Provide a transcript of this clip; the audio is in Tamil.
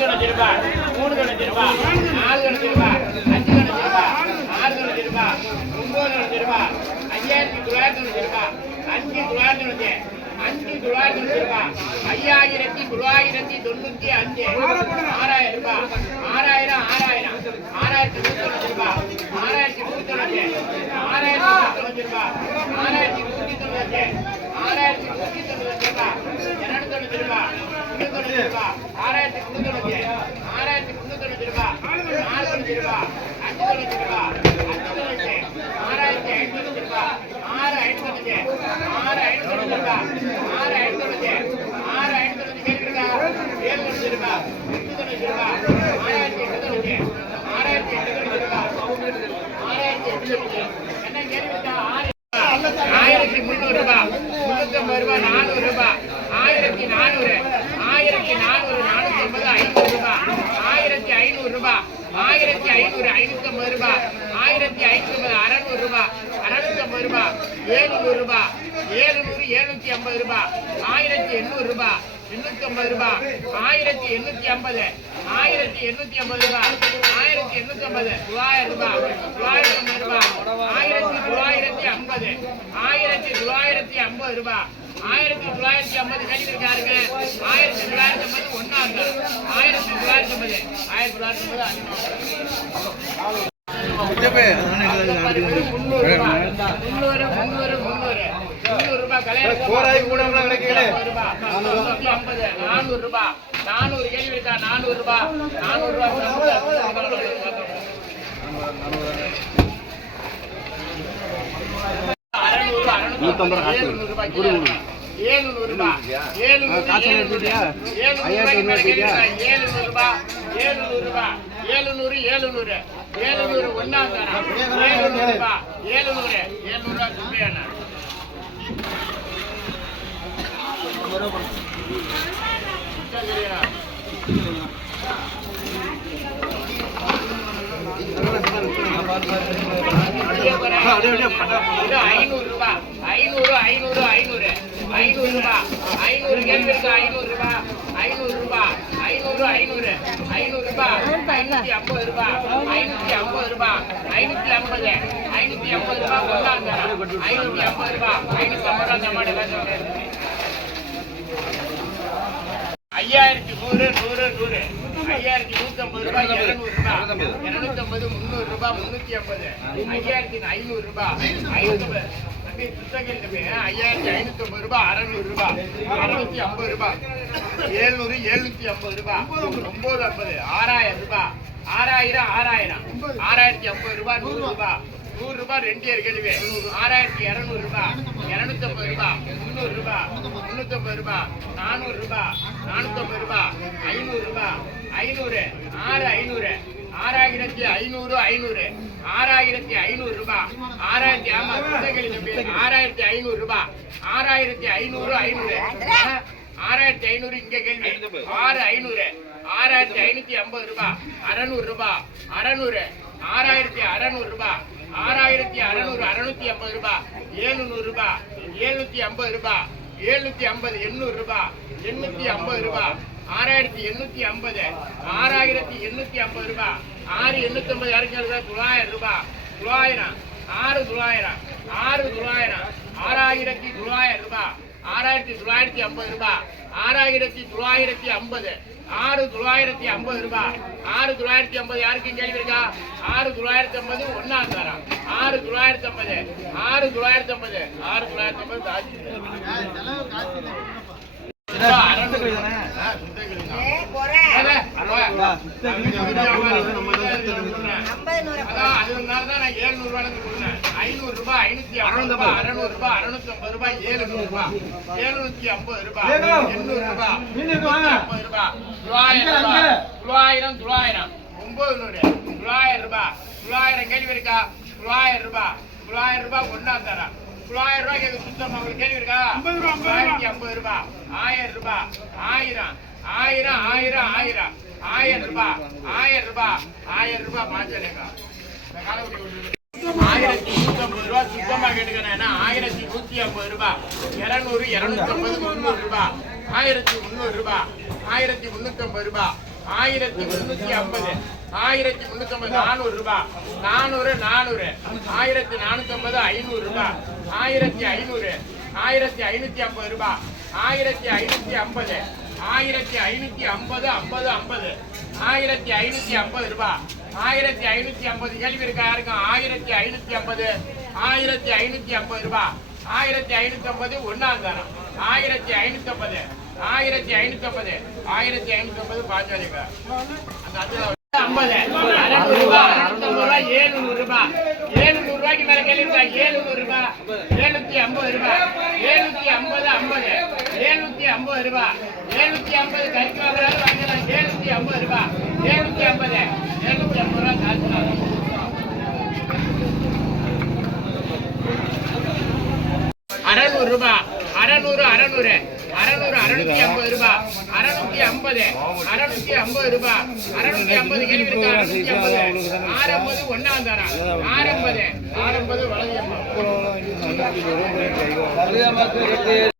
தொண்ணூத்தி ரூபாய் மூணு தொண்ணூத்தி ரூபாய் நாலு தொண்ணூத்தி ரூபாய் அஞ்சு தொண்ணூத்தி ரூபாய் ஆறு தொண்ணூத்தி ரூபாய் ஒன்பது தொண்ணூத்தி ரூபாய் ஐயாயிரத்தி தொள்ளாயிரத்தி தொண்ணூத்தி ரூபாய் அஞ்சு தொள்ளாயிரத்தி தொண்ணூத்தி அஞ்சு தொள்ளாயிரத்தி தொண்ணூத்தி ரூபாய் ஐயாயிரத்தி தொள்ளாயிரத்தி தொண்ணூத்தி அஞ்சு. ஆறாயிரம் ரூபாய் ஆறாயிரம் ஆறாயிரம். ஆறாயிரத்தி நூத்தி தொண்ணூத்தி ரூபாய் ஆறாயிரத்தி நூத்தி தொண்ணூத்தி ஆறாயிரத்தி நூத்தி தொண்ணூத்தி ரூபாய் ஆறாயிரத்தி நூத்தி தொண்ணூத்தி ஆறாயிரத்தி நூத்தி தொண்ணூத்தி தொண்ணூத்தி ரூபாய் ஆறாயிரத்தி முன்னூத்தி தொண்ணூத்தி ரூபாய் நாலு தொண்ணூத்தி ரூபாய் அஞ்சு தொண்ணூத்தி ரூபாய் அஞ்சு தொண்ணூத்தி ஆறாயிரத்தி ஐநூத்தி தொண்ணூத்தி ரூபாய் ஆறு ஐநூத்தி தொண்ணூத்தி ஆறு ஐநூத்தி தொண்ணூத்தி ரூபாய் ஆறு ஐநூத்தி தொண்ணூத்தி ஆறு ஐநூத்தி தொண்ணூத்தி கேட்கிறீங்களா ஏழு தொண்ணூத்தி ரூபாய் எட்டு தொண்ணூத்தி ரூபாய் ஆறாயிரத்தி எட்டு தொண்ணூத்தி ஆறாயிரத்தி எட்டு தொண்ணூத்தி ரூபாய் ஆறாயிரத்தி எட்டு தொண்ணூத்தி என்ன கேள்வி ஆறு ஆயிரத்தி முன்னூறு ரூபாய் முன்னூத்தி ஐம்பது ரூபாய் நானூறு ரூபாய் ஆயிரத்தி நானூறு ஆயிரத்தி நானூறு நானூத்தி ஐம்பது ஐநூறு ரூபாய் ஆயிரத்தி ஐநூறு ரூபாய் ஆயிரத்தி ஐநூறு ஐநூத்தி ஐம்பது ரூபாய் ஆயிரத்தி ஐநூறு ஐம்பது அறநூறு ரூபாய் அறநூத்தி ஐம்பது ரூபாய் ஏழுநூறு ரூபாய் ஏழுநூறு எழுநூத்தி ஐம்பது ரூபாய் ஆயிரத்தி எண்ணூறு ரூபாய் எண்ணூத்தி ஐம்பது ரூபாய் ஆயிரத்தி எண்ணூத்தி ஐம்பது. ஆயிரத்தி எண்ணூத்தி ஐம்பது ரூபாய் ஆயிரத்தி எண்ணூத்தி ஐம்பது தொள்ளாயிரம் ரூபாய் தொள்ளாயிரத்தி ஐம்பது ரூபாய் ஆயிரத்தி தொள்ளாயிரத்தி ஐம்பது. ஆயிரத்தி தொள்ளாயிரத்தி ஐம்பது ரூபாய் ஆயிரத்தி தொள்ளாயிரத்தி ஐம்பது கழிவிருக்காருங்க ஆயிரத்தி தொள்ளாயிரத்தி ஐம்பது ஒன்னாங்க ஆயிரத்தி தொள்ளாயிரத்தி ஐம்பது. ஆயிரத்தி தொள்ளாயிரத்தி ஐம்பது முன்னூறு. முன்னூறு கோராய் கூட நானூறு ரூபாய் நானூறு கேள்வி இருக்கா நானூறு ரூபாய் நானூறு ரூபாய் அறநூறு அறுநூத்தி எழுநூறு ரூபாய் ஏழுநூறு ரூபாய் ஏழுநூறு ஏழுநூறு ஏழுநூறு ஏழுநூறு ஏழுநூறு ஏழுநூறு ஒன்னாம் தரம். ஏழுநூறு ரூபாய் ஏழுநூறு ஏழுநூறு ரூபாய் சுப்பையான இது ஐநூறு ரூபாய் ஐநூறு ஐநூறு ஐநூறு. ஐநூறு ரூபாய் ஐநூறு இருக்கு ஐநூறு ரூபாய் ஐநூறு ரூபாய் ஐநூறு ஐநூறு. ஐநூறு ரூபாய் ஐநூத்தி ஐம்பது ரூபாய் ஐநூத்தி ஐம்பது ரூபாய் ஐநூத்தி ஐம்பது. ஐநூத்தி ஐம்பது ரூபாய் கொண்டாங்க ஐநூத்தி ஐம்பது ரூபாய் ஐநூத்தி ஐம்பது ரூபாய் தமிழ் ஐயாயிரத்தி நூறு நூறு நூறு. ஐயாயிரத்தி நூத்தி ஐம்பது ரூபாய் இருநூறு ரூபாய் இருநூத்தி ஐம்பது முந்நூறு ரூபாய் முன்னூத்தி ஐம்பது. ஐயாயிரத்தி ஐநூறு ரூபாய் ஐயாயிரத்தி ஐநூத்தி ஐம்பது ரூபாய் அறுநூறு ரூபாய் அறுநூத்தி ஐம்பது ரூபாய் ஏழ்நூறு எழுநூத்தி ஐம்பது ரூபாய் ஒன்பது ஐம்பது. ஆறாயிரம் ரூபாய் ஆறாயிரம் ஆறாயிரம். ஆறாயிரத்தி ஐம்பது ரூபாய் நூறு ரூபாய் நூறு ரூபாய் ரெண்டு ஆறாயிரத்தி இரநூறு ரூபாய் இருநூத்தி ஐம்பது ரூபாய் முந்நூறு ரூபாய் முன்னூத்தி ஐம்பது ரூபாய் நானூறு ரூபாய் நானூத்தி ஐம்பது ரூபாய் ஐநூறு ரூபாய் ஐநூறு ஆறு ஐநூறு ஆறாயிரத்தி ஐநூறு ஐநூறு ஆறாயிரத்தி ஐநூறு ரூபாய் ஆறாயிரத்தி ஆமா ஆறாயிரத்தி ஐநூறு ரூபாய் ஆறாயிரத்தி ஐநூறு ஐநூறு. ஆறாயிரத்தி ஐநூறு இங்க கேள்வி. ஆறு ஐநூறு. ஆறாயிரத்தி ஐநூத்தி ஐம்பது ரூபாய் அறநூறு ரூபாய் அறநூறு. ஆறாயிரத்தி அறநூறு ரூபாய் ஆறாயிரத்தி அறநூறு அறுநூத்தி ஐம்பது ரூபாய் ஏழுநூறு ரூபாய் ஏழுநூத்தி ஐம்பது ரூபாய் எழுநூத்தி ஐம்பது எண்ணூறு ரூபாய் எண்ணூத்தி ஐம்பது ரூபாய் ஆறாயிரத்தி எண்ணூத்தி ஐம்பது ஆறாயிரத்தி எண்ணூத்தி ஐம்பது ரூபாய் ஆறு எண்ணூத்தி ஐம்பது யாருக்கு ரூபாய் தொள்ளாயிரம் ரூபாய் தொள்ளாயிரம். ஆறு தொள்ளாயிரம். ஆறு தொள்ளாயிரம். ஆறாயிரத்தி தொள்ளாயிரம் ரூபாய் ஆறாயிரத்தி தொள்ளாயிரத்தி ஐம்பது ரூபாய் ஆறாயிரத்தி தொள்ளாயிரத்தி ஐம்பது. ஆறு தொள்ளாயிரத்தி ஐம்பது ரூபாய் ஆறு தொள்ளாயிரத்தி ஐம்பது யாருக்கும் கேள்வி இருக்கா? ஆறு தொள்ளாயிரத்தி ஐம்பது ஒன்னாம் தரம் ஆறு தொள்ளாயிரத்தி ஐம்பது. ஆறு தொள்ளாயிரத்தி ஐம்பது. ஆறு தொள்ளாயிரத்தி ஐம்பது அறநூறு ஆ, சுத்தகிரி தான். அதான், அதான். அதான், அதனாலதான் நான் 700 ரூபாய்க்கு கொடுத்தேன். 500 ரூபாய், 550 ரூபாய், 600 ரூபாய், 650 ரூபாய், 700 ரூபாய், 750 ரூபாய், 800 ரூபாய், 850 ரூபாய், தொள்ளாயிரம் ரூபாய், தொள்ளாயிரம், தொள்ளாயிரம், 900, தொள்ளாயிரம் ரூபாய், தொள்ளாயிரம் கேள்வி இருக்கா? தொள்ளாயிரம் ரூபாய். தொள்ளாயிரம் ரூபாய் ஒன்னா தரேன். தொள்ளாயிரம் ரூபாய் கேட்க சுத்தம் உங்களுக்கு கேள்வி இருக்கா? தொள்ளாயிரத்தி ஐம்பது ரூபாய். ஆயிரம் ரூபாய். ஆயிரம். ஆயிரம் ஆயிரம் ஆயிரம். ஆயிரம் ரூபாய் ஆயிரம் ரூபாய் ஆயிரம் ரூபாய் மாஞ்சலேக்கா ஆயிரத்தி நூத்தி ஐம்பது ரூபாய் சுத்தமா கேட்டுக்கிறேன் ஆயிரத்தி நூத்தி ஐம்பது ரூபாய் இருநூறு இருநூத்தி ஐம்பது முந்நூறு ரூபாய் ஆயிரத்தி முந்நூறு ரூபாய் ஆயிரத்தி முன்னூத்தி ஐம்பது ரூபாய் ஆயிரத்தி முன்னூத்தி ஐம்பது ஆயிரத்தி முந்நூத்தி ஐம்பது நானூறு ரூபாய் நானூறு நானூறு ஆயிரத்தி நானூத்தி ஐம்பது ஐநூறு ரூபாய் ஆயிரத்தி ஐநூறு ஆயிரத்தி ஐநூத்தி ஐம்பது ரூபாய் ஆயிரத்தி ஐநூத்தி ஐம்பது ஆயிரத்தி ஐநூத்தி ஐம்பது ஐம்பது ஐம்பது. ஆயிரத்தி ஐநூத்தி ஐம்பது ரூபாய் ஆயிரத்தி ஐநூத்தி ஐம்பது கேள்வி இருக்கா? யாருக்கும்? ஆயிரத்தி ஐநூத்தி ஐம்பது. ஆயிரத்தி ஐநூத்தி ஐம்பது ரூபாய் ஆயிரத்தி ஐநூத்தி ஐம்பது ஒன்னாம் தரம் ஆயிரத்தி ஐநூத்தி ஐம்பது. ஆயிரத்தி ஐநூத்தி ஐம்பது. ஆயிரத்தி ஐநூத்தி ஐம்பது பாஞ்சாலிக்கா ஐம்பது. அறுநூறு ரூபாய் அறுநூறு ரூபாய் ஏழுநூறு ரூபாய் ஏழுநூறு ரூபாய்க்கு மேல கேள்வி ஏழுநூறு ரூபாய் ஏழுநூத்தி ஐம்பது ரூபாய் ஏழுநூத்தி ஐம்பது ஐம்பது. ஐம்பது ரூபா. ஏழுநூத்தி ஐம்பது கறிக்கு வாங்குறாரு வாங்கலாம் ஏழுநூத்தி ஐம்பது ரூபா. ஏழுநூத்தி ஐம்பது. ஏழுநூத்தி ஐம்பது ரூபா காசு அறநூறு ரூபா. அறநூறு அறநூறு. அறநூறு அறுநூத்தி ஐம்பது ரூபா. அறுநூத்தி ஐம்பது. அறுநூத்தி ஐம்பது ரூபாய் அறுநூத்தி ஐம்பது கேள்வி அறுநூத்தி ஐம்பது. ஆறம்பது ஒன்னாம் தரம். ஆறம்பது. ஆறம்பது வளர்ந்து